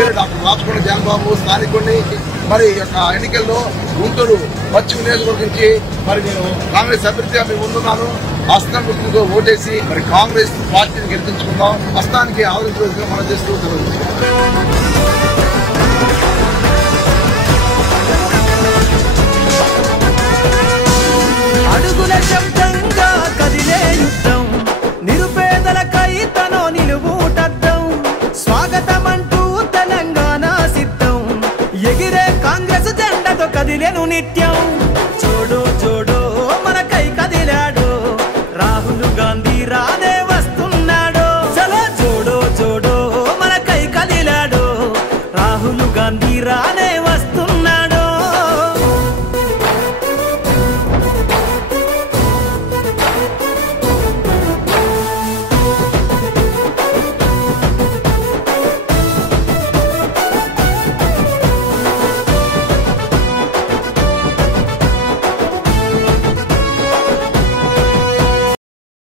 పేరు డాక్టర్ రాచకొండ జానబాబు స్థానికుడిని. మరి యొక్క ఎన్నికల్లో గుంటూరు పశ్చిమ నియోజకవర్గం నుంచి మరి నేను కాంగ్రెస్ అభ్యర్థిగా మేము ముందున్నాను. హస్తం గుర్తుతో ఓటేసి మరి కాంగ్రెస్ పార్టీని గెలిపించుకుందాం, హస్తానికి ఆదరించవలసిందిగా మనం చేస్తూ అడుగుల శబ్దంగా కదిలే యుద్ధం, నిరుపేదలకై తనో నిలువుటద్దం, స్వాగతమంటూ తెలంగాణ సిద్ధం, ఎగిరే కాంగ్రెస్ జెండతో కదిలేను నిత్యం. చూడు చూడు మనకై కదిలాడు